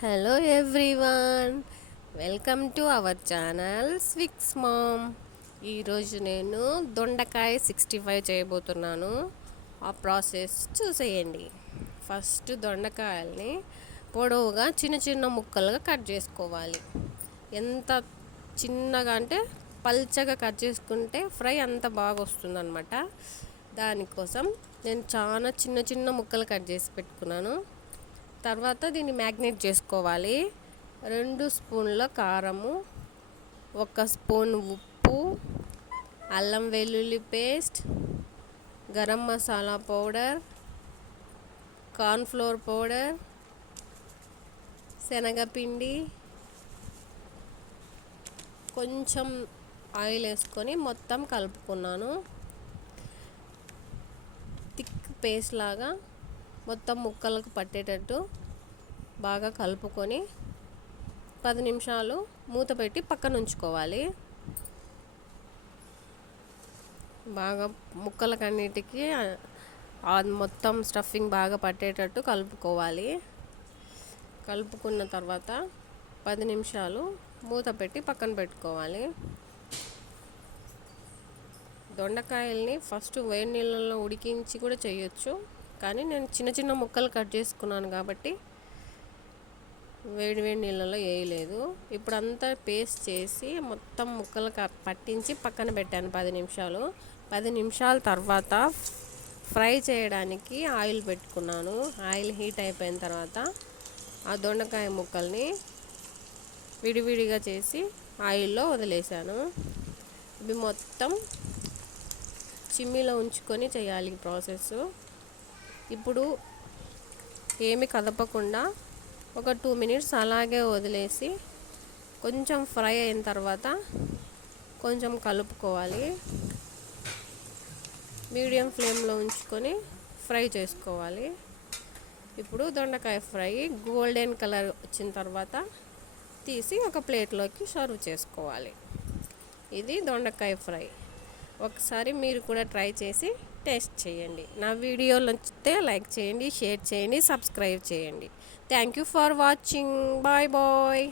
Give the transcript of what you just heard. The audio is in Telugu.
Hello everyone welcome to our channel స్విక్స్ mom ఈరోజు నేను దొండకాయ సిక్స్టీ ఫైవ్ చేయబోతున్నాను. ఆ ప్రాసెస్ చూసేయండి. ఫస్ట్ దొండకాయల్ని పొడవుగా చిన్న చిన్న ముక్కలుగా కట్ చేసుకోవాలి. ఎంత చిన్నగా అంటే పల్చగా కట్ చేసుకుంటే ఫ్రై అంత బాగా వస్తుందన్నమాట దానికోసం నేను చాలా చిన్న చిన్న ముక్కలు కట్ చేసి పెట్టుకున్నాను. తర్వాత దీన్ని మ్యాగ్నేట్ చేసుకోవాలి. రెండు స్పూన్ల కారము ఒక స్పూన్ ఉప్పు అల్లం వెల్లుల్లి paste garam masala powder cornflour powder శనగపిండి కొంచెం ఆయిల్ వేసుకొని మొత్తం కలుపుకున్నాను. థిక్ పేస్ట్ లాగా మొత్తం ముక్కలకు పట్టేటట్టు బాగా కలుపుకొని పది నిమిషాలు మూత పెట్టి పక్కన ఉంచుకోవాలి. బాగా ముక్కలకన్నిటికీ మొత్తం స్టఫింగ్ బాగా పట్టేటట్టు కలుపుకోవాలి. కలుపుకున్న తర్వాత పది నిమిషాలు మూత పెట్టి పక్కన పెట్టుకోవాలి. దొండకాయల్ని ఫస్ట్ వేడి నీళ్ళల్లో ఉడికించి కూడా చేయొచ్చు. కానీ నేను చిన్న చిన్న ముక్కలు కట్ చేసుకున్నాను కాబట్టి వేడి వేడి నీళ్ళలో వేయలేదు. ఇప్పుడు అంతా పేస్ట్ చేసి మొత్తం ముక్కలు పట్టించి పక్కన పెట్టాను పది నిమిషాలు. పది నిమిషాల తర్వాత ఫ్రై చేయడానికి ఆయిల్ పెట్టుకున్నాను. ఆయిల్ హీట్ అయిపోయిన తర్వాత ఆ దొండకాయ ముక్కల్ని విడివిడిగా చేసి ఆయిల్లో వదిలేసాను ఇవి మొత్తం చిమ్మిలో ఉంచుకొని చేయాలి ప్రాసెస్ ఇప్పుడు ఏమి కదపకుండా ఒక టూ మినిట్స్ అలాగే వదిలేసి కొంచెం ఫ్రై అయిన తర్వాత కొంచెం కలుపుకోవాలి. మీడియం ఫ్లేమ్లో ఉంచుకొని ఫ్రై చేసుకోవాలి. ఇప్పుడు దొండకాయ ఫ్రై గోల్డెన్ కలర్ వచ్చిన తర్వాత తీసి ఒక ప్లేట్లోకి సర్వ్ చేసుకోవాలి. ఇది దొండకాయ ఫ్రై. ఒకసారి మీరు కూడా ట్రై చేసి టేస్ట్ చేయండి. నా వీడియోలు నచ్చితే లైక్ చేయండి షేర్ చేయండి సబ్స్క్రైబ్ చేయండి. Thank you for watching. Bye bye.